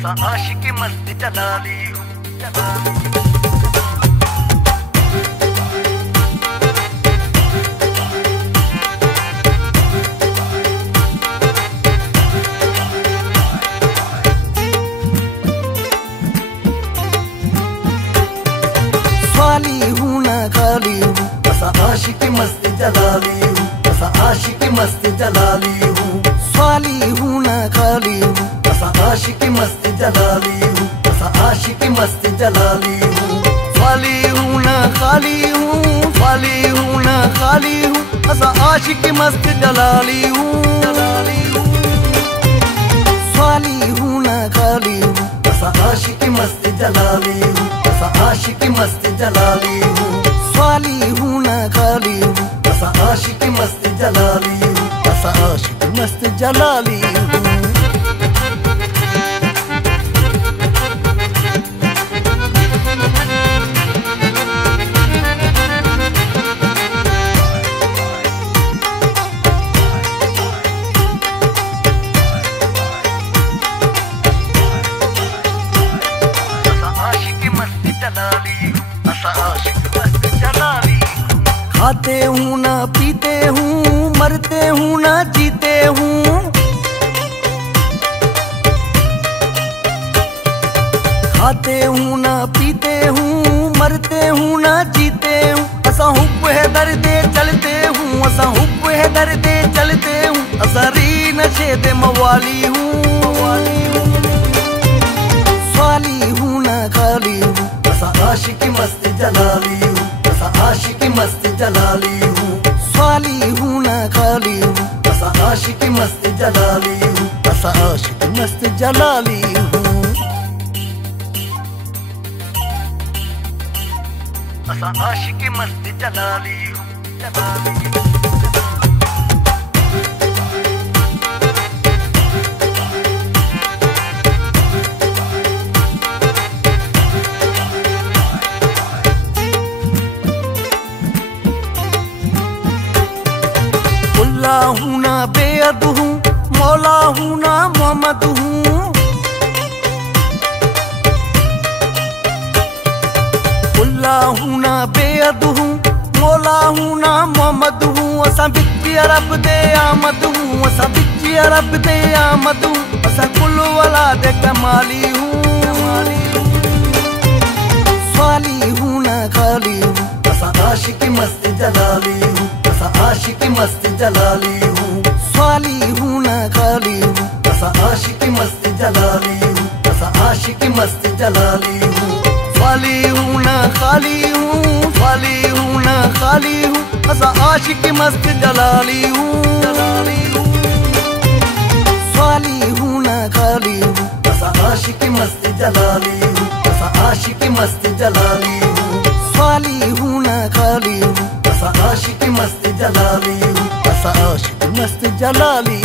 असा आशिकी मस्ती जलाली हूँ खाली हूँ ना खाली हूँ असा आशिकी मस्ती जलाली हूँ असा आशिकी मस्ती जलाली हूँ खाली हूँ ना खाली हूँ असा आशिकी मस्ती जलाली हूँ असा आशिकी मस्ती जलाली हूँ खाली हूँ ना खाली हूँ खाली हूँ ना खाली हूँ असा आशिकी मस्ती जलाली हूँ खाली हूँ ना खाली हूँ असा आशिकी मस्ती जलाली हूँ असा आशिकी मस्ती जलाली हूँ खाली हूँ ना खाली हूँ असा आशिकी मस्ती जलाली हूँ असा आशिकी मस्ती जलाली हूँ खाते हूँ ना पीते हूँ मरते हूँ ना जीते हूँ खाते हूँ ना पीते हूँ मरते हूँ ना जीते हूँ असा हुब है दर्दे चलते हूँ असा हुब है दर्दे चलते हूँ असा री नशे दे मवाली हूँ खाली हूँ ना खाली हूँ असा आशिकी मस्ती जलाली हूँ असा आशिकी मस्ती जलाली हूँ खाली हूँ ना खाली हूँ असा आशिकी मस्ती जलाली हूँ असा आशिकी मस्ती जलाली हूँ असा आशिकी मस्ती जलाली हूँ अल्लाह हूँ ना बेअद हूँ मौला हूँ ना मोहम्मद हूँ अल्लाह हूँ ना बेअद हूँ मौला हूँ ना मोहम्मद हूँ असा बिच्ची अरब दे आमद हूँ असा बिच्ची अरब दे आमद हूँ असा कुल वाला दे कमाली हूँ खाली हूँ ना खाली हूँ असा आशिकी मस्ती जलाली हूँ असा आशिकी मस्ती जलाली हूँ खाली हूँ ना खाली हूँ असा आशिकी मस्ती जलाली हूँ असा आशिकी मस्ती जलाली हूँ खाली हूँ ना खाली हूँ खाली हूँ ना खाली हूँ असा आशिकी मस्ती जलाली हूँ खाली हूँ ना खाली हूँ असा आशिकी मस्ती जलाली हूँ असा आशिकी मस्ती जलाली हूँ खाली हूँ ना खाली हूँ असा आशिकी मस्ती जलाली हूँ असा आशिकी मस्ती जलाली